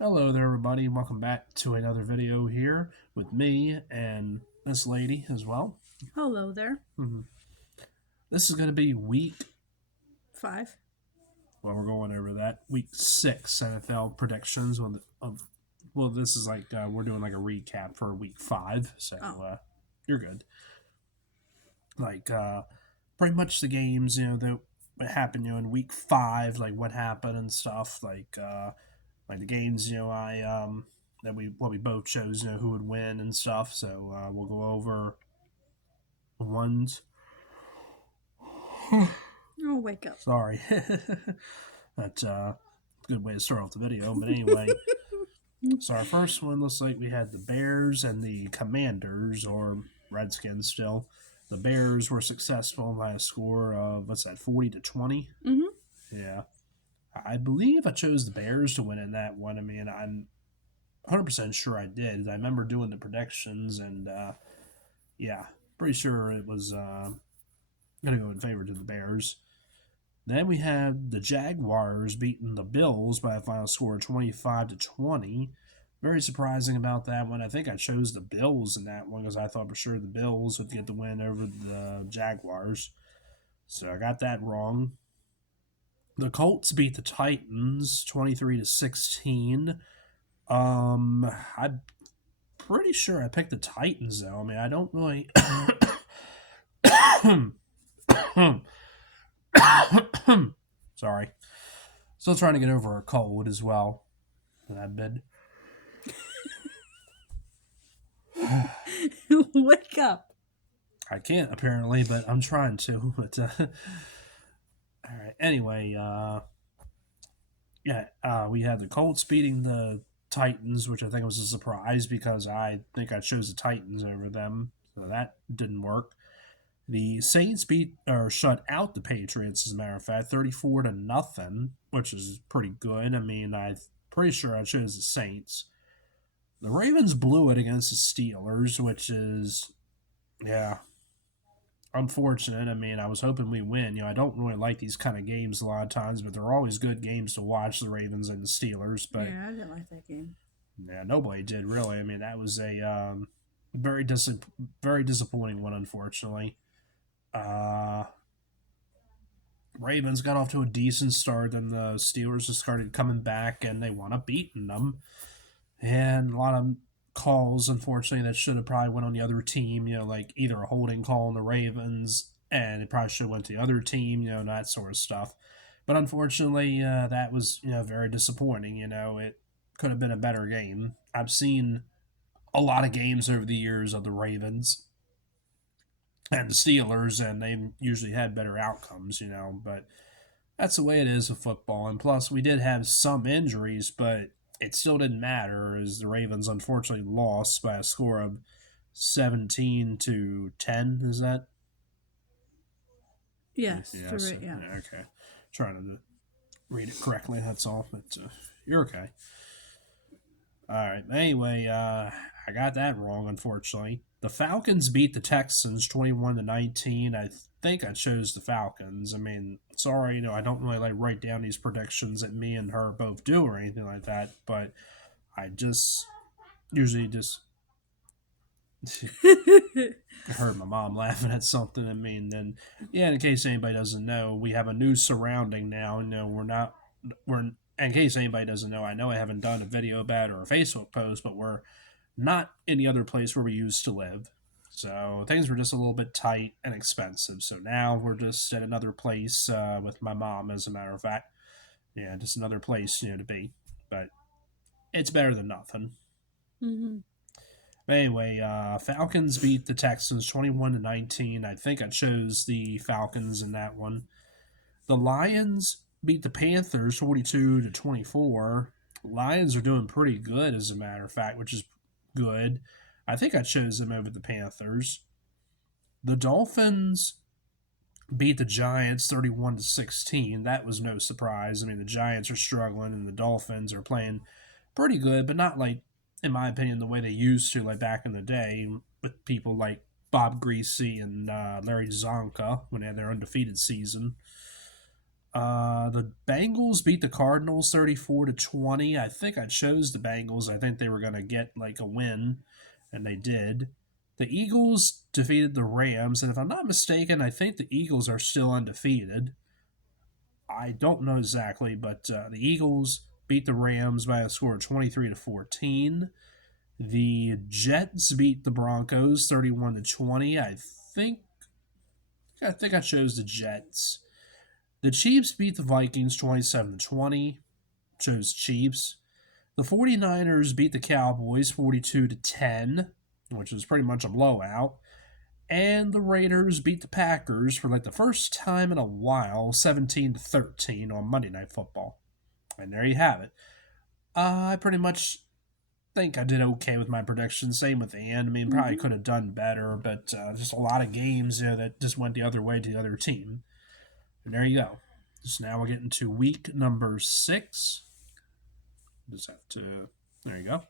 Hello there, everybody. Welcome back to another video here with me and this lady as well. Hello there. Mhm. This is going to be week, 5. we're going over that, week 6 NFL predictions. Well, this is like, we're doing like a recap for week 5, so you're good. Like, pretty much the games, that happened, in week 5, like what happened and stuff, like the games, that we both chose, who would win and stuff. So we'll go over the ones. Oh, wake up. Sorry, that's a good way to start off the video. But anyway, so our first one looks like we had the Bears and the Commanders, or Redskins still. The Bears were successful by a score of, what's that, 40-20? Yeah. I believe I chose the Bears to win in that one. I mean, I'm 100% sure I did. I remember doing the predictions, and yeah, pretty sure it was going to go in favor to the Bears. Then we had the Jaguars beating the Bills by a final score of 25-20. Very surprising about that one. I think I chose the Bills in that one because I thought for sure the Bills would get the win over the Jaguars. So I got that wrong. The Colts beat the Titans 23-16. I'm pretty sure I picked the Titans though. I mean, I don't really Sorry. Still trying to get over a cold as well. That bit. Wake up. I can't apparently, but I'm trying to. But all right. Anyway, we had the Colts beating the Titans, which I think was a surprise because I think I chose the Titans over them, so that didn't work. The Saints beat or shut out the Patriots, as a matter of fact, 34-0, which is pretty good. I mean, I'm pretty sure I chose the Saints. The Ravens blew it against the Steelers, which is, yeah, unfortunate. I mean, I was hoping we win. I don't really like these kind of games a lot of times, but they're always good games to watch, the Ravens and the Steelers. But Yeah, I didn't like that game. yeah, nobody did really. I mean, that was a very disappointing one, unfortunately. Uh, Ravens got off to a decent start, and the Steelers just started coming back, and they wound up beating them. And a lot of calls, unfortunately, that should have probably went on the other team. Like either a holding call on the Ravens, and it probably should have went to the other team. That sort of stuff. But unfortunately, that was very disappointing. It could have been a better game. I've seen a lot of games over the years of the Ravens and the Steelers, and they usually had better outcomes. But that's the way it is with football. And plus, we did have some injuries, but it still didn't matter as the Ravens unfortunately lost by a score of 17-10. Is that? Yes, Yes. right, yeah. Okay. Trying to read it correctly. That's all. But you're okay. All right. Anyway, I got that wrong, unfortunately. The Falcons beat the Texans 21-19. I think I chose the Falcons. I mean, sorry, I don't really like write down these predictions that me and her both do or anything like that, but I just usually just heard my mom laughing at something. I mean, then yeah, in case anybody doesn't know, we have a new surrounding now. We're in case anybody doesn't know, I know I haven't done a video about it or a Facebook post, but we're not any other place where we used to live. So things were just a little bit tight and expensive. So now we're just at another place with my mom, as a matter of fact. Yeah, just another place, to be. But it's better than nothing. Mm-hmm. Anyway, Falcons beat the Texans 21-19. I think I chose the Falcons in that one. The Lions beat the Panthers 42-24. Lions are doing pretty good, as a matter of fact, which is good. I think I chose them over the Panthers. The Dolphins beat the Giants 31-16. That was no surprise. I mean, the Giants are struggling and the Dolphins are playing pretty good, but not like, in my opinion, the way they used to, like back in the day with people like Bob Greasy and Larry Zonka when they had their undefeated season. The Bengals beat the Cardinals 34-20. I think I chose the Bengals. I think they were going to get like a win, and they did. The Eagles defeated the Rams, and if I'm not mistaken, I think the Eagles are still undefeated. I don't know exactly, but the Eagles beat the Rams by a score of 23-14. The Jets beat the Broncos 31-20. I think I chose the Jets. The Chiefs beat the Vikings 27-20. Chose Chiefs. The 49ers beat the Cowboys 42-10, which was pretty much a blowout. And the Raiders beat the Packers for like the first time in a while, 17-13 on Monday Night Football. And there you have it. I pretty much think I did okay with my predictions. Same with Ann. I mean, probably could have done better, but just a lot of games that just went the other way to the other team. And there you go. So now we're getting to week number 6. Just have to. There you go.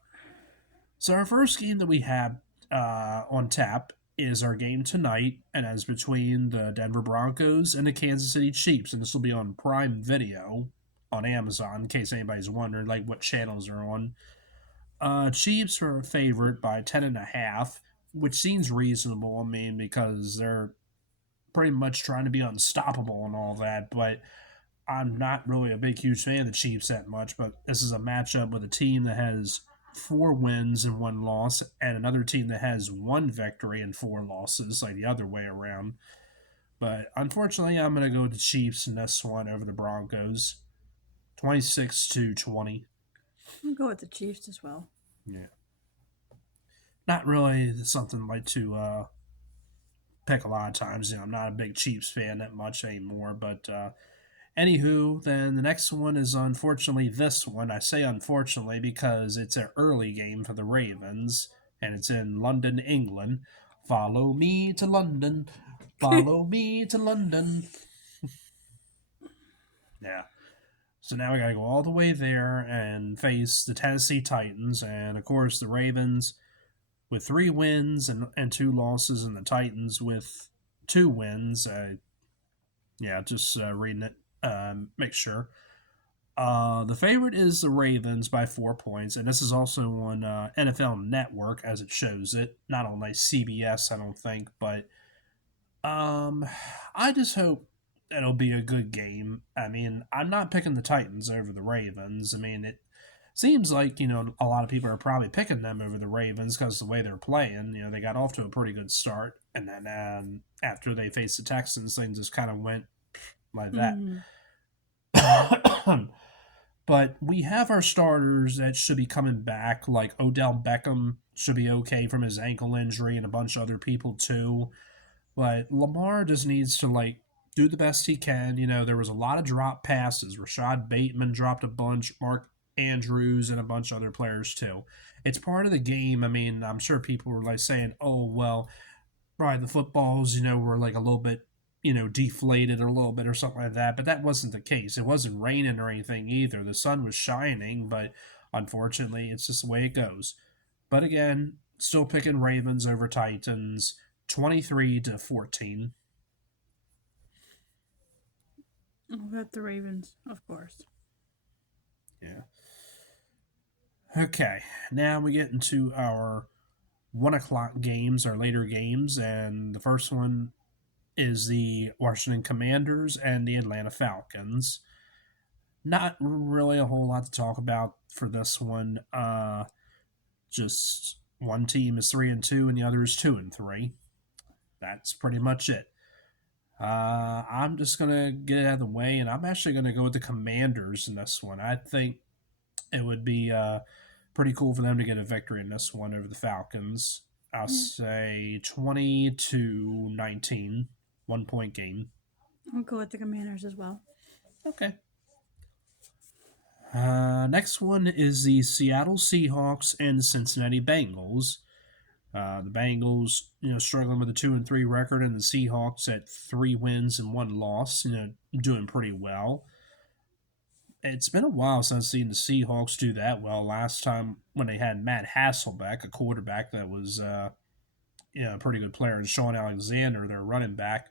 So our first game that we have on tap is our game tonight, and that's between the Denver Broncos and the Kansas City Chiefs, and this will be on Prime Video on Amazon, in case anybody's wondering like what channels are on. Chiefs are a favorite by 10.5, which seems reasonable. I mean, because they're pretty much trying to be unstoppable and all that, but I'm not really a big, huge fan of the Chiefs that much. But this is a matchup with a team that has 4 wins and 1 loss, and another team that has 1 victory and 4 losses, like the other way around. But unfortunately, I'm going to go with the Chiefs in this one over the Broncos, 26-20. I'll go with the Chiefs as well. Yeah. Not really something like to pick a lot of times. I'm not a big Chiefs fan that much anymore. But anywho, then the next one is unfortunately this one. I say unfortunately because it's an early game for the Ravens, and it's in London, England. Follow me to London. Follow me to London. Yeah. So now we got to go all the way there and face the Tennessee Titans. And, of course, the Ravens with 3 wins and 2 losses, and the Titans with 2 wins. Just reading it, make sure. The favorite is the Ravens by 4 points, and this is also on NFL Network as it shows it. Not on like CBS, I don't think, but I just hope it'll be a good game. I mean, I'm not picking the Titans over the Ravens. I mean, it seems like, a lot of people are probably picking them over the Ravens because the way they're playing. They got off to a pretty good start, and then after they faced the Texans, things just kind of went like that. But we have our starters that should be coming back, like Odell Beckham should be okay from his ankle injury, and a bunch of other people too. But Lamar just needs to do the best he can. There was a lot of drop passes. Rashad Bateman dropped a bunch, Mark Andrews, and a bunch of other players too. It's part of the game. I mean, I'm sure people were saying, "Oh well, right, the footballs, were like a little bit, deflated a little bit or something like that." But that wasn't the case. It wasn't raining or anything either. The sun was shining, but unfortunately, it's just the way it goes. But again, still picking Ravens over Titans, 23-14. I'll bet the Ravens, of course. Yeah. Okay, now we get into our 1 o'clock games, our later games, and the first one is the Washington Commanders and the Atlanta Falcons. Not really a whole lot to talk about for this one. Just one team is 3-2 and the other is 2-3. That's pretty much it. I'm just going to get it out of the way, and I'm actually going to go with the Commanders in this one. I think it would be pretty cool for them to get a victory in this one over the Falcons. I'll say 20-19, 1-point game. I'll go with the Commanders as well. Okay. Next one is the Seattle Seahawks and the Cincinnati Bengals. The Bengals, struggling with a 2-3 record, and the Seahawks at 3 wins and 1 loss, doing pretty well. It's been a while since I've seen the Seahawks do that well. Last time when they had Matt Hasselbeck, a quarterback that was, a pretty good player, and Sean Alexander, their running back.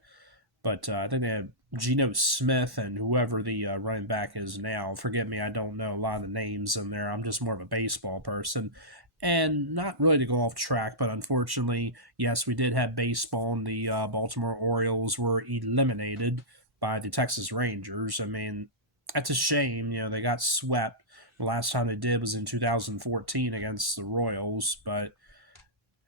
But I think they had Geno Smith and whoever the running back is now. Forgive me, I don't know a lot of the names in there. I'm just more of a baseball person. And not really to go off track, but unfortunately, yes, we did have baseball, and the Baltimore Orioles were eliminated by the Texas Rangers. I mean, that's a shame. They got swept. The last time they did was in 2014 against the Royals, but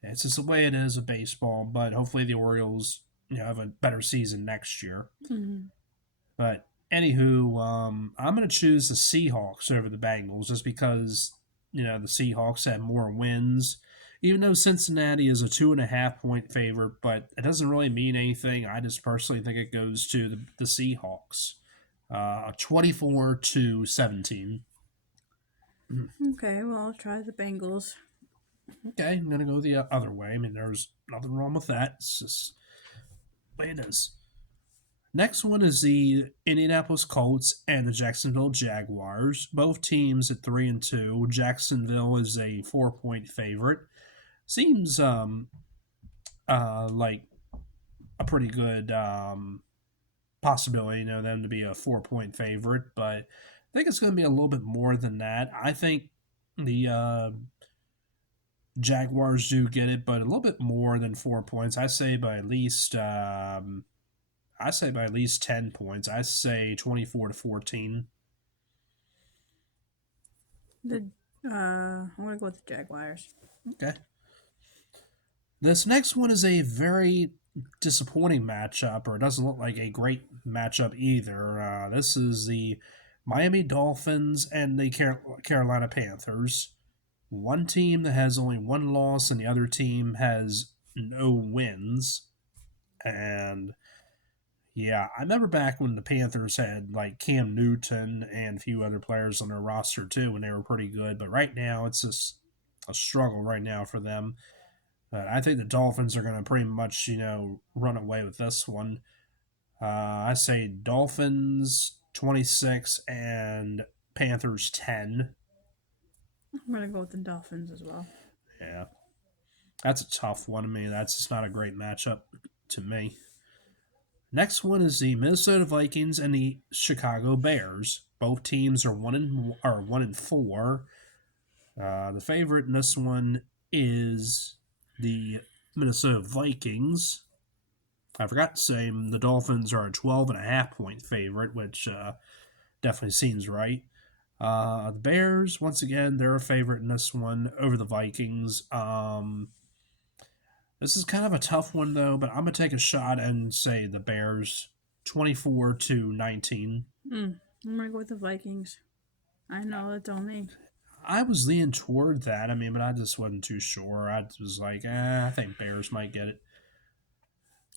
it's just the way it is of baseball. But hopefully, the Orioles have a better season next year. Mm-hmm. But anywho, I'm going to choose the Seahawks over the Bengals just because the Seahawks have more wins. Even though Cincinnati is a 2.5 point favorite, but it doesn't really mean anything. I just personally think it goes to the Seahawks, 24-17. Okay, well, I'll try the Bengals. Okay, I'm gonna go the other way. I mean, there's nothing wrong with that. It's just the way it is. Next one is the Indianapolis Colts and the Jacksonville Jaguars. Both teams at 3-2. Jacksonville is a 4 point favorite. Seems like a pretty good possibility, them to be a 4 point favorite, but I think it's going to be a little bit more than that. I think the Jaguars do get it, but a little bit more than 4 points. I say by at least 10 points. I say 24-14. I'm gonna go with the Jaguars. Okay. This next one is a very disappointing matchup, or it doesn't look like a great matchup either. This is the Miami Dolphins and the Carolina Panthers. One team that has only one loss and the other team has no wins. And yeah, I remember back when the Panthers had like Cam Newton and a few other players on their roster too, when they were pretty good. But right now, it's just a struggle right now for them. But I think the Dolphins are going to pretty much, run away with this one. I say Dolphins 26 and Panthers 10. I'm gonna go with the Dolphins as well. Yeah, that's a tough one. I mean, that's just not a great matchup to me. Next one is the Minnesota Vikings and the Chicago Bears. Both teams are 1-4. The favorite in this one is the Minnesota Vikings. I forgot to say the Dolphins are a 12.5 point favorite, which definitely seems right. The Bears, once again, they're a favorite in this one over the Vikings. This is kind of a tough one, though, but I'm going to take a shot and say the Bears 24-19. I'm going to go with the Vikings. I know, it's only... I was leaning toward that. I mean, but I just wasn't too sure. I was like, I think Bears might get it.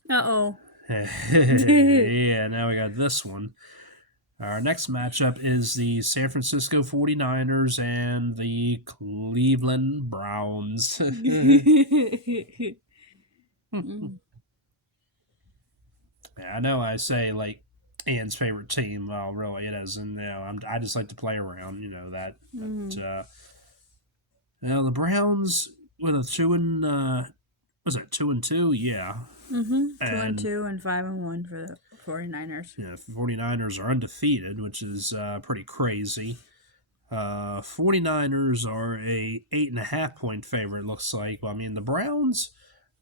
Uh-oh. Yeah, now we got this one. Our next matchup is the San Francisco 49ers and the Cleveland Browns. Yeah, I know I say, like, Ian's favorite team. Well, really, it isn't. I just like to play around, that. But, the Browns with a 2-2? Yeah. 2-2 and 5-1 for the 49ers. Yeah, 49ers are undefeated, which is pretty crazy. 49ers are a 8.5 point favorite, looks like. Well, I mean, the Browns,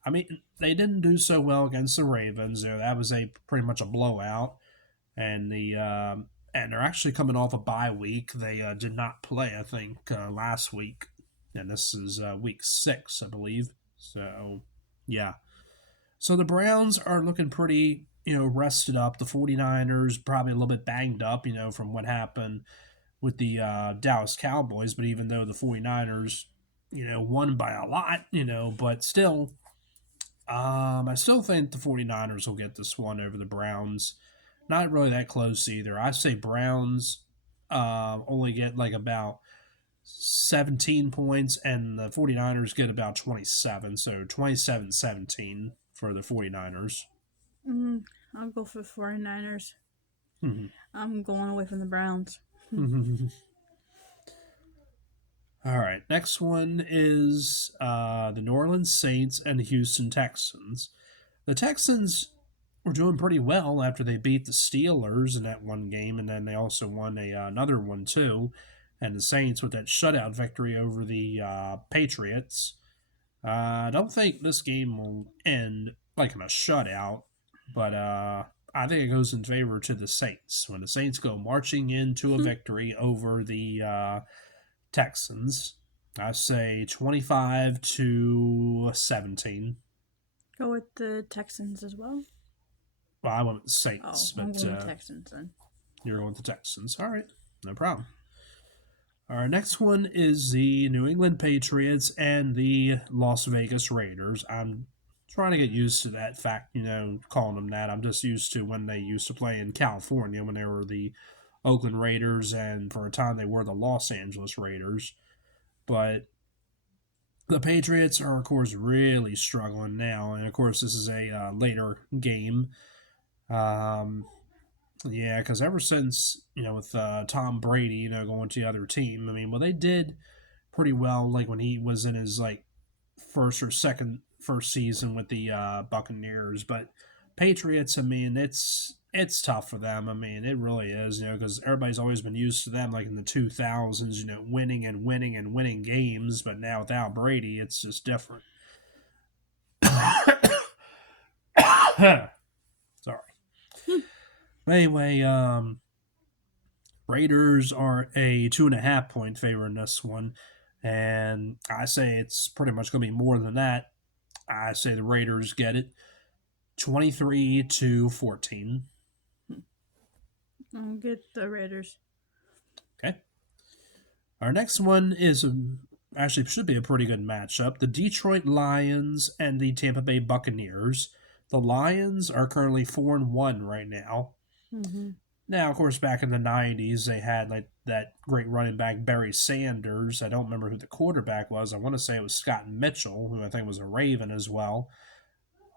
they didn't do so well against the Ravens. That was pretty much a blowout. And and they're actually coming off a bye week. They did not play, I think, last week. And this is week 6, I believe. So, yeah. So the Browns are looking pretty, rested up. The 49ers probably a little bit banged up, from what happened with the Dallas Cowboys. But even though the 49ers, won by a lot, but still, I still think the 49ers will get this one over the Browns. Not really that close either. I say Browns only get like about 17 points, and the 49ers get about 27. So 27-17 for the 49ers. I'll go for the 49ers. I'm going away from the Browns. All right, next one is the New Orleans Saints and the Houston Texans. The Texans were doing pretty well after they beat the Steelers in that one game, and then they also won another one too. And the Saints with that shutout victory over the Patriots. I don't think this game will end like in a shutout, but I think it goes in favor to the Saints when the Saints go marching into a victory over the Texans. I say 25-17. Go with the Texans as well. Well, I went with the Saints, I'm but going with Texans then. You're going with the Texans. All right, no problem. Our next one is the New England Patriots and the Las Vegas Raiders. I'm trying to get used to that fact, calling them that. I'm just used to when they used to play in California when they were the Oakland Raiders, and for a time they were the Los Angeles Raiders. But the Patriots are, of course, really struggling now. And, of course, this is a later game. Yeah, because ever since, with Tom Brady, going to the other team, they did pretty well, like when he was in his, first season with the Buccaneers. But Patriots, it's tough for them. It really is, because everybody's always been used to them, like in the 2000s, winning and winning and winning games. But now without Brady, it's just different. Sorry. Anyway, Raiders are a 2.5 point favorite in this one, and I say it's pretty much going to be more than that. I say the Raiders get it, 23-14. I'll get the Raiders. Okay. Our next one is actually should be a pretty good matchup: the Detroit Lions and the Tampa Bay Buccaneers. The Lions are currently 4-1 right now. Mm-hmm. Now, of course, back in the 90s, they had that great running back, Barry Sanders. I don't remember who the quarterback was. I want to say it was Scott Mitchell, who I think was a Raven as well.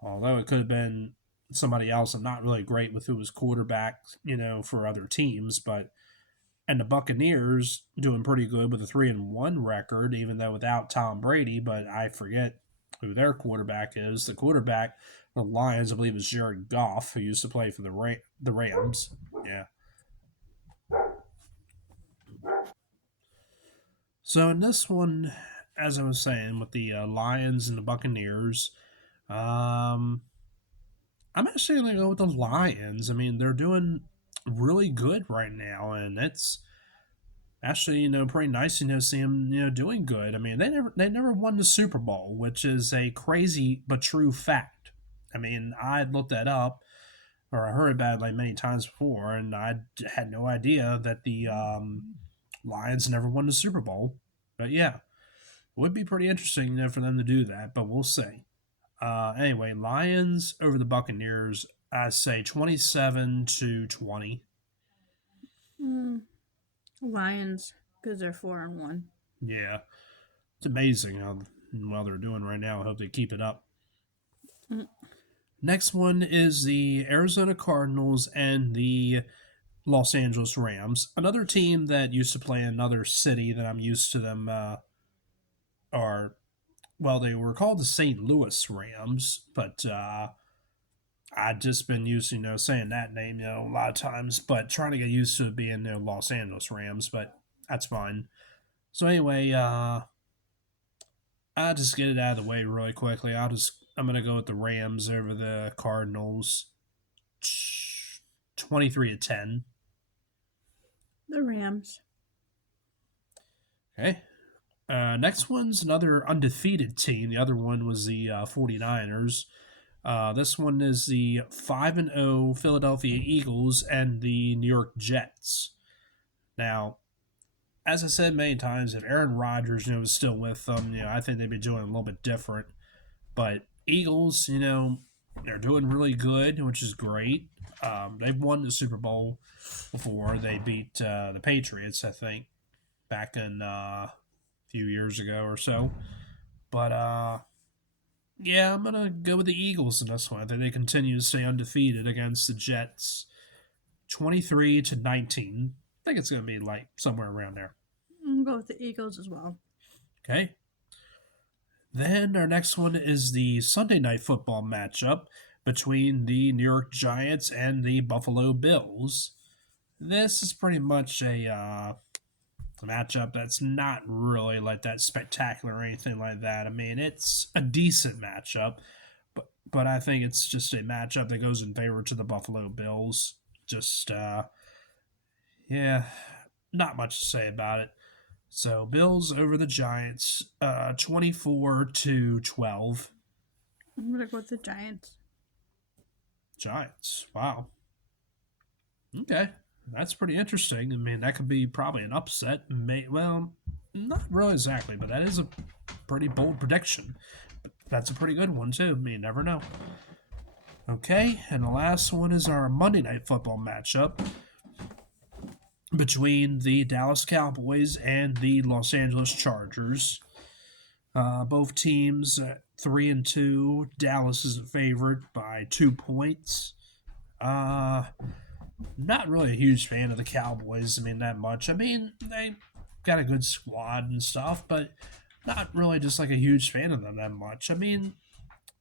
Although it could have been somebody else. I'm not really great with who was quarterback, for other teams. And the Buccaneers doing pretty good with a 3-1 record, even though without Tom Brady. But I forget who their quarterback is. The quarterback, the Lions, I believe, is Jared Goff, who used to play for the Rams. Yeah. So in this one, as I was saying, with the Lions and the Buccaneers, I'm actually going to go with the Lions. They're doing really good right now, and it's actually, pretty nice, to see them, doing good. They never won the Super Bowl, which is a crazy but true fact. I looked that up, or I heard about it many times before, and I had no idea that the Lions never won the Super Bowl. But yeah, it would be pretty interesting, for them to do that, but we'll see. Anyway, Lions over the Buccaneers, I say 27-20. Lions, because they're 4-1. Yeah, it's amazing how well they're doing right now. I hope they keep it up. Next one is the Arizona Cardinals and the Los Angeles Rams. Another team that used to play in another city that I'm used to them they were called the St. Louis Rams, but I've just been used to, saying that name, a lot of times, but trying to get used to it being Los Angeles Rams, but that's fine. So anyway, I'll just get it out of the way really quickly. I'm going to go with the Rams over the Cardinals, 23-10. The Rams. Okay. Next one's another undefeated team. The other one was the 49ers. This one is the 5-0 Philadelphia Eagles and the New York Jets. Now, as I said many times, if Aaron Rodgers, was still with them, I think they'd be doing a little bit different. But Eagles, they're doing really good, which is great. They've won the Super Bowl before. They beat the Patriots, I think, back in a few years ago or so. But, yeah, I'm going to go with the Eagles in this one. I think they continue to stay undefeated against the Jets. 23-19. I think it's going to be somewhere around there. I'll go with the Eagles as well. Okay. Then our next one is the Sunday Night Football matchup. between the New York Giants and the Buffalo Bills. This is pretty much a matchup that's not really like that spectacular or anything like that. I mean, it's a decent matchup, but I think it's just a matchup that goes in favor to the Buffalo Bills. Just yeah, not much to say about it. So Bills over the Giants, 24-12. I'm gonna go with the Giants. Giants. Wow. Okay, that's pretty interesting. I mean, that could be probably an upset. Well, not really exactly, but that is a pretty bold prediction. But that's a pretty good one too. I mean, you never know. Okay, and the last one is our Monday Night Football matchup between the Dallas Cowboys and the Los Angeles Chargers. Both teams 3-2. Dallas is a favorite by 2 points. Not really a huge fan of the Cowboys. I mean, that much. I mean, they got a good squad and stuff, but not really just like a huge fan of them that much. I mean,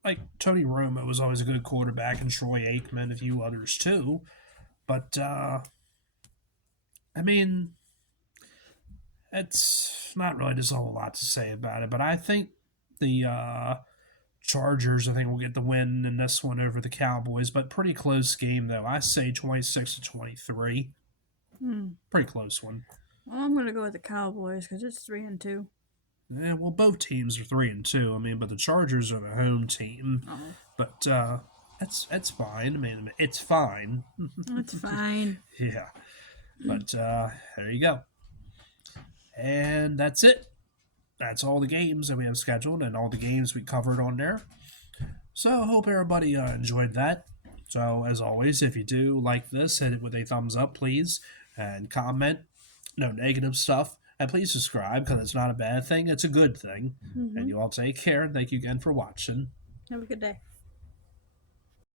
like Tony Romo was always a good quarterback, and Troy Aikman, a few others too. But I mean, it's not really just a whole lot to say about it. But I think the Chargers, I think, will get the win in this one over the Cowboys. But pretty close game, though. I say 26-23. Pretty close one. Well, I'm gonna go with the Cowboys because it's 3-2. Yeah, well, both teams are 3-2. I mean, but the Chargers are the home team. Oh. But it's fine. I mean, it's fine. It's fine. Yeah. But there you go. And that's it. That's all the games that we have scheduled and all the games we covered on there. So I hope everybody enjoyed that. So as always, if you do like this, hit it with a thumbs up, please, and comment. No negative stuff. And please subscribe because it's not a bad thing. It's a good thing. And you all take care. Thank you again for watching. Have a good day.